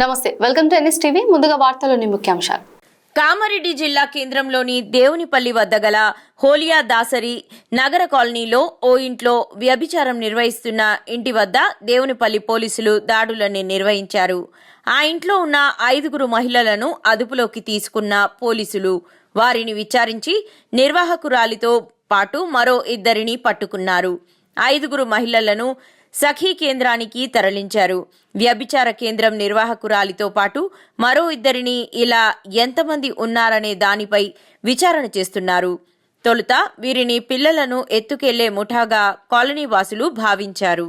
నమస్తే welcome to NS TV. ముందుగా వార్తలోని ముఖ్యాంశాలు. కామారెడ్డి జిల్లా కేంద్రంలోని దేవునిపల్లి వద్ద గల హోలియా దాసరి నగర కాలనీలో ఓ ఇంట్లో వ్యభిచారం నిర్వహిస్తున్న ఇంటి వద్ద దేవునిపల్లి పోలీసులు దాడులని నిర్వహించారు. ఆ ఇంట్లో ఉన్న ఐదుగురు మహిళలను అదుపులోకి తీసుకున్న పోలీసులు వారిని విచారించి నిర్వాహకురాలితో పాటు మరో ఇద్దరిని పట్టుకున్నారు. ఐదుగురు మహిళలను సఖీ కేంద్రానికి తరలించారు. వ్యభిచార కేంద్రం నిర్వాహకురాలితో పాటు మరో ఇద్దరిని ఇలా ఎంతమంది ఉన్నారనే దానిపై విచారణ చేస్తున్నారు. తొలుత వీరిని పిల్లలను ఎత్తుకెళ్ళే ముఠాగా కాలనీ వాసులు భావించారు